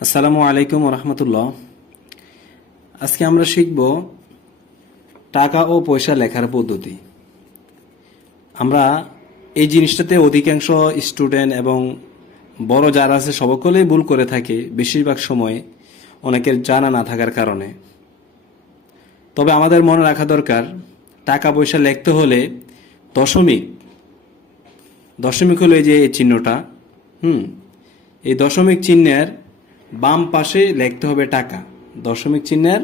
আসসালামু আলাইকুম রহমতুল্লাহ। আজকে আমরা শিখব টাকা ও পয়সা লেখার পদ্ধতি। আমরা এই জিনিসটাতে অধিকাংশ স্টুডেন্ট এবং বড় যারা আছে সকলেই ভুল করে থাকে বেশিরভাগ সময়, অনেকের জানা না থাকার কারণে। তবে আমাদের মনে রাখা দরকার, টাকা পয়সা লিখতে হলে দশমিক দশমিক হলো এই যে এই চিহ্নটা, এই দশমিক চিহ্নের বাম পাশে লিখতে হবে টাকা। দশমিক চিহ্নের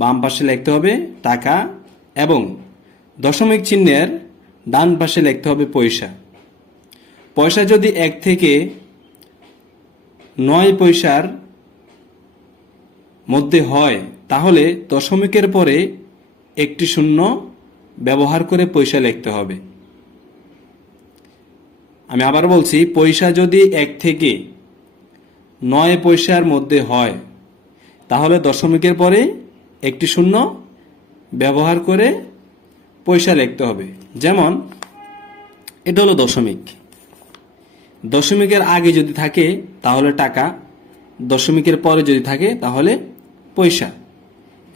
বাম পাশে লিখতে হবে টাকা এবং দশমিক চিহ্নের ডান পাশে লিখতে হবে পয়সা। পয়সা যদি 1 থেকে 9 পয়সার মধ্যে হয় তাহলে দশমিকের পরে একটি শূন্য ব্যবহার করে পয়সা লিখতে হবে। আমি আবার বলছি, পয়সা যদি 1 থেকে 9 পয়সার মধ্যে হয় তাহলে দশমিকের পরে একটি শূন্য ব্যবহার করে পয়সা লিখতে হবে। যেমন এটা হলো দশমিক, দশমিকের আগে যদি থাকে তাহলে টাকা, দশমিকের পরে যদি থাকে তাহলে পয়সা।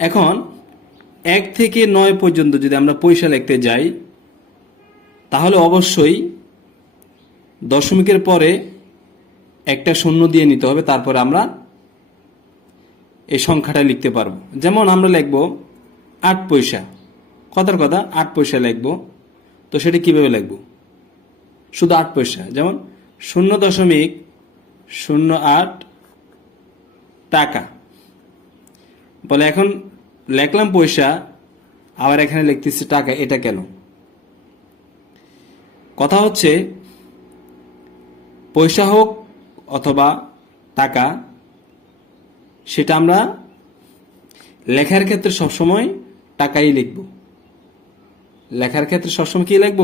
এখন 1 থেকে 9 পর্যন্ত যদি আমরা পয়সা লিখতে যাই তাহলে অবশ্যই দশমিকের পরে একটা শূন্য দিয়ে নিতে হবে, তারপরে আমরা এই সংখ্যাটা লিখতে পারবো। যেমন আমরা লিখব 8 পয়সা, কথার কথা 8 পয়সা লিখব। তো সেটা কিভাবে লিখব? শুধু 8 পয়সা, যেমন 0.08 টাকা বলে। এখন লিখলাম পয়সা, আবার এখানে লিখতেছি টাকা। এটা কেন? কথা হচ্ছে, পয়সা হোক অথবা টাকা, সেটা আমরা লেখার ক্ষেত্রে সবসময় টাকাই লিখব। লেখার ক্ষেত্রে সবসময় কি লিখব?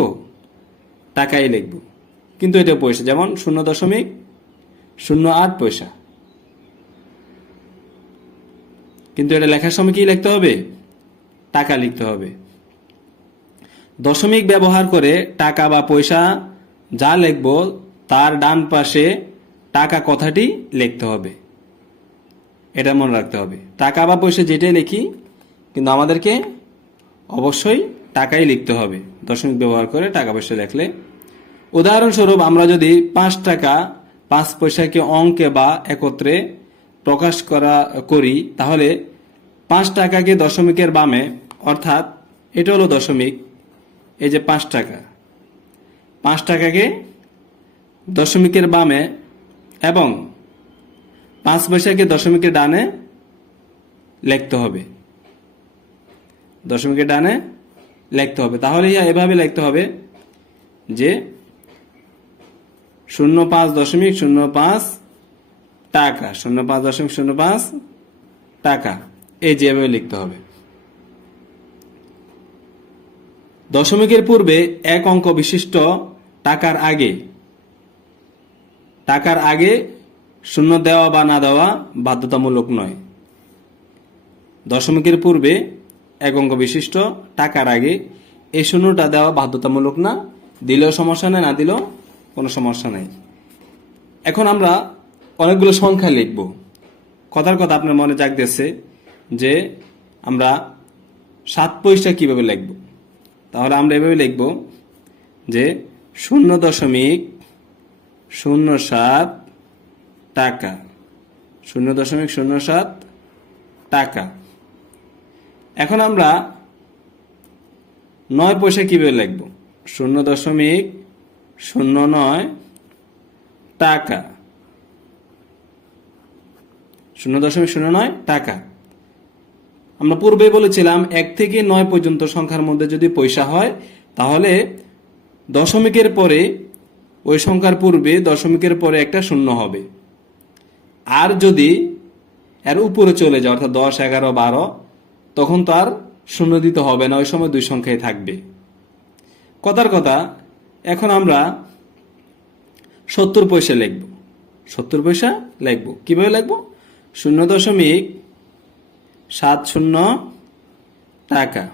টাকাই লিখব। কিন্তু এটা পয়সা, যেমন 0.08 পয়সা, কিন্তু এটা লেখার সময় কি লিখতে হবে? টাকা লিখতে হবে। দশমিক ব্যবহার করে টাকা বা পয়সা যা লিখব তার ডান পাশে টাকা কথাটি লিখতে হবে। এটা মনে রাখতে হবে। টাকা বা পয়সা যেটাই লিখি, কিন্তু আমাদেরকে অবশ্যই টাকাই লিখতে হবে দশমিক ব্যবহার করে টাকা পয়সা লিখলে। উদাহরণস্বরূপ আমরা যদি 5 টাকা 5 পয়সাকে অঙ্কে বা একত্রে প্রকাশ করি তাহলে 5 টাকাকে দশমিকের বামে, অর্থাৎ এটা হলো দশমিক, এই যে 5 টাকা, 5 টাকাকে দশমিকের বামে এবং 5 পয়সাকে দশমিকের ডানে লিখতে হবে। দশমিকের ডানে লিখতে হবে। তাহলে এভাবে লিখতে হবে যে 0.05 টাকা, 0.05 টাকা, এই যেভাবে লিখতে হবে। দশমিকের পূর্বে 1 অঙ্ক বিশিষ্ট টাকার আগে শূন্য দেওয়া বা না দেওয়া বাধ্যতামূলক নয়। দশমিকের পূর্বে 1 অঙ্ক বিশিষ্ট টাকার আগে এই শূন্যটা দেওয়া বাধ্যতামূলক না, দিলেও সমস্যা নেই, না দিলেও কোনো সমস্যা নেই। এখন আমরা অনেকগুলো সংখ্যা লিখব। কথার কথা আপনার মনে জাগতেছে যে আমরা 7 পয়সা কিভাবে লিখব। তাহলে আমরা এভাবে লিখব যে 0.07 টাকা, 0.07 টাকা। এখন আমরা 9 পয়সা কিভাবে লিখব? 0.09 টাকা, 0.09 টাকা। আমরা পূর্বে বলেছিলাম 1 থেকে 9 পর্যন্ত সংখ্যার মধ্যে যদি পয়সা হয় তাহলে দশমিকের পরে, ওই সংখ্যার পূর্বে দশমিকের পরে একটা শূন্য হবে। আর যদি এর উপরে চলে যায়, অর্থাৎ 10, 11, 12, তখন তো আর শূন্য দিতে হবে না, ওই সময় 2 সংখ্যাই থাকবে। কথার কথা, এখন আমরা 70 পয়সা লিখব। 70 পয়সা লিখব কিভাবে লিখব? 0.70 টাকা।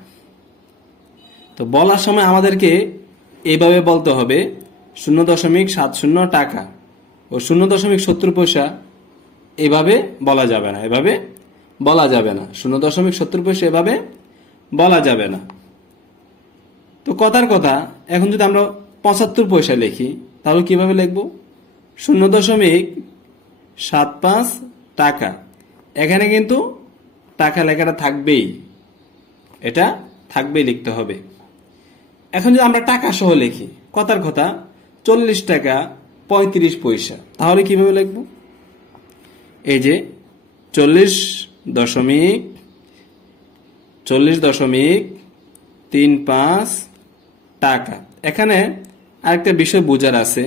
তো বলার সময় আমাদেরকে এইভাবে বলতে হবে 0.70 টাকা ও 0.70 পয়সা এভাবে বলা যাবে না, এভাবে বলা যাবে না। 0.70 পয়সা এভাবে বলা যাবে না। তো কথার কথা, এখন যদি আমরা 75 পয়সা লিখি তাহলে কিভাবে লিখব? 0.75 টাকা। এখানে কিন্তু টাকা লেখাটা থাকবেই, এটা থাকবেই, লিখতে হবে। এখন যদি আমরা টাকা সহ লিখি, কথার কথা 40 টাকা 35 পয়সা, তাহলে কিভাবে লিখব? এই যে 40.35 টাকা। এখানে আরেকটা বিষয় বোঝার আছে,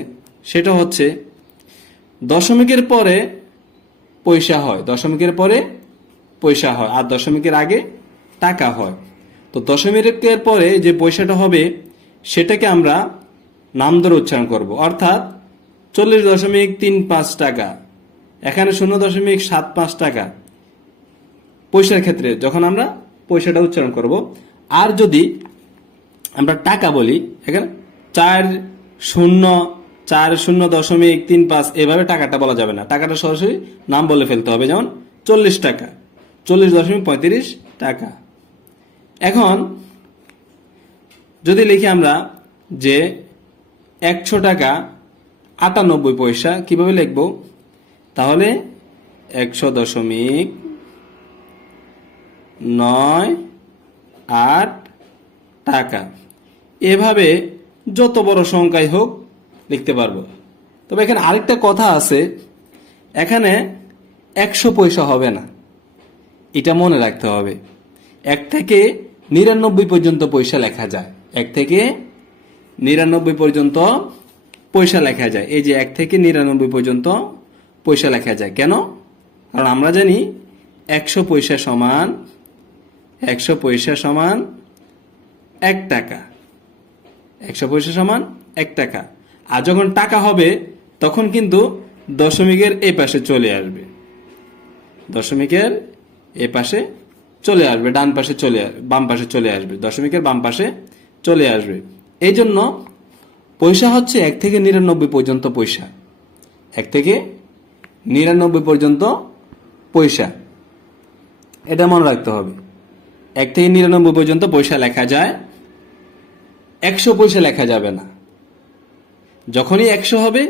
সেটা হচ্ছে দশমিকের পরে পয়সা হয়, দশমিকের পরে পয়সা হয়, আর দশমিকের আগে টাকা হয়। তো দশমিকের পরে যে পয়সাটা হবে সেটাকে আমরা নাম ধরে উচ্চারণ করব, অর্থাৎ 40.35 টাকা। এখানে 0.75 টাকা পয়সার ক্ষেত্রে যখন আমরা পয়সাটা উচ্চারণ করব। আর যদি আমরা টাকা বলি, এখানে 40.35 এভাবে টাকাটা বলা যাবে না, টাকাটা সরাসরি নাম বলে ফেলতে হবে। যেমন 40 টাকা, 40.35 টাকা। এখন যদি লিখি আমরা যে 100 টাকা 98 পয়সা, কিভাবে লিখব? তাহলে 100.98 টাকা। এভাবে যত বড় সংখ্যাই হোক লিখতে পারবো। তবে এখানে আরেকটা কথা আছে, এখানে 100 পয়সা হবে না, এটা মনে রাখতে হবে। 1 থেকে 99 পর্যন্ত পয়সা লেখা যায়, 1 থেকে 99 পর্যন্ত পয়সা লেখা যায়। এই যে 1 থেকে 99 পর্যন্ত পয়সা লেখা যায়। কেন? কারণ আমরা জানি 100 পয়সা সমান 1 টাকা, 100 পয়সা সমান 1 টাকা। আর যখন টাকা হবে তখন কিন্তু দশমিকের এই পাশে চলে আসবে, দশমিকের এই পাশে চলে আসবে, ডান পাশে বাম পাশে চলে আসবে, দশমিকের বাম পাশে চলে আসবে। এই জন্য পয়সা হচ্ছে 1 থেকে 99 পর্যন্ত পয়সা, 1 থেকে 99 পর্যন্ত পয়সা, এটা মনে রাখতে হবে। 1 থেকে 99 পর্যন্ত পয়সা লেখা যায়, 100 পয়সা লেখা যাবে না। যখনই 100 হবে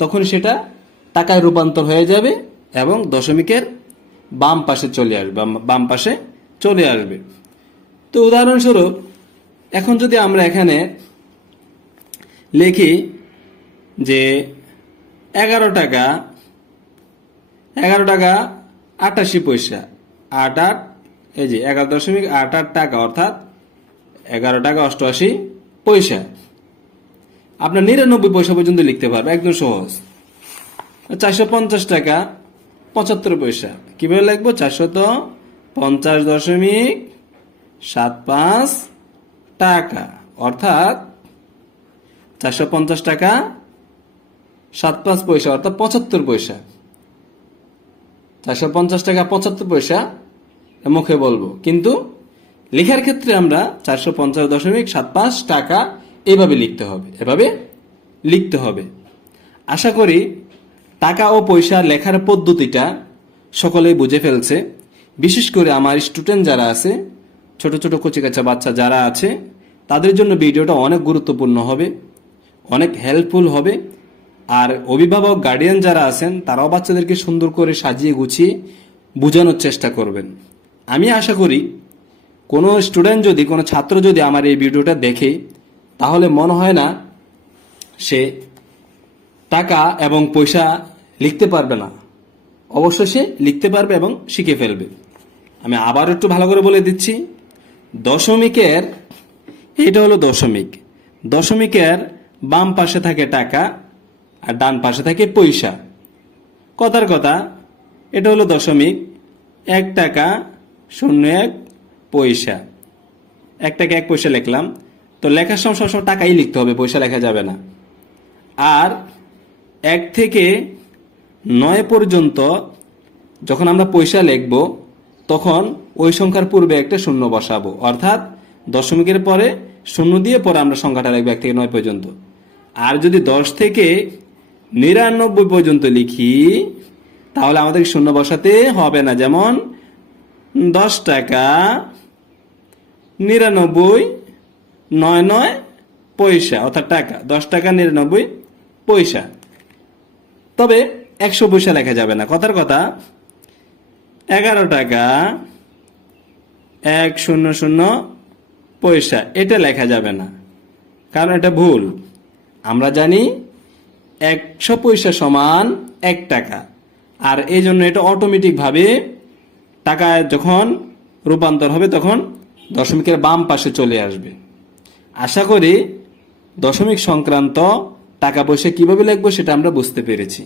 তখন সেটা টাকায় রূপান্তর হয়ে যাবে এবং দশমিকের বাম পাশে চলে আসবে। তো উদাহরণস্বরূপ এখন যদি আমরা এখানে লিখি যে 11 টাকা 88 পয়সা, 88, এই যে 11.88 টাকা, অর্থাৎ 11 টাকা 88 পয়সা। আপনার 99 পয়সা পর্যন্ত লিখতে পারবে, একদম সহজ। 450 টাকা 75 পয়সা, কিভাবে লিখবো? 450.75 টাকা, অর্থাৎ 450 টাকা 75 পয়সা, অর্থাৎ 75 পয়সা। 450 টাকা 75 পয়সা মুখে বলবো, কিন্তু লেখার ক্ষেত্রে আমরা 450.75 টাকা এভাবে লিখতে হবে। আশা করি টাকা ও পয়সা লেখার পদ্ধতিটা সকলেই বুঝে ফেলছে। বিশেষ করে আমার স্টুডেন্ট যারা আছে, ছোট ছোট কচিকাচা বাচ্চা যারা আছে, তাদের জন্য ভিডিওটা অনেক গুরুত্বপূর্ণ হবে, অনেক হেল্পফুল হবে। আর অভিভাবক গার্ডিয়ান যারা আছেন তারাও বাচ্চাদেরকে সুন্দর করে সাজিয়ে গুছিয়ে বোঝানোর চেষ্টা করবেন। আমি আশা করি কোনো স্টুডেন্ট যদি, কোনো ছাত্র যদি আমার এই ভিডিওটা দেখে, তাহলে মনে হয় না সে টাকা এবং পয়সা লিখতে পারবে না, অবশ্যই সে লিখতে পারবে এবং শিখে ফেলবে। আমি আবার একটু ভালো করে বলে দিচ্ছি, দশমিকের, এটা হলো দশমিকের বাম পাশে থাকে টাকা আর ডান পাশে থাকে পয়সা। কথার কথা, এটা হলো দশমিক, 1 টাকা 01 পয়সা, 1 টাকা 1 পয়সা লিখলাম। তো লেখার সময় সবসময় টাকাই লিখতে হবে, পয়সা লেখা যাবে না। আর 1 থেকে 9 পর্যন্ত যখন আমরা পয়সা লিখব তখন ওই সংখ্যার পূর্বে একটা শূন্য বসাবো, অর্থাৎ দশমিকের পরে শূন্য দিয়ে পরে আমরা সংখ্যাটা লিখবো 1 থেকে 9 পর্যন্ত। আর যদি 10 থেকে 99 পর্যন্ত লিখি তাহলে আমাদের শূন্য বসাতে হবে না। যেমন 10 টাকা 99.99 পয়সা, অর্থাৎ টাকা 10 টাকা 99 পয়সা। তবে 100 পয়সা লেখা যাবে না, কথার কথা 11 টাকা 100 পয়সা এটা লেখা যাবে না, কারণ এটা ভুল। আমরা জানি 100 পয়সা সমান 1 টাকা, আর এই জন্য এটা অটোমেটিক ভাবে টাকায় যখন রূপান্তর হবে তখন দশমিকের বাম পাশে চলে আসবে। আশা করি দশমিক সংক্রান্ত টাকা পয়সা কিভাবে লিখবো সেটা আমরা বুঝতে পেরেছি।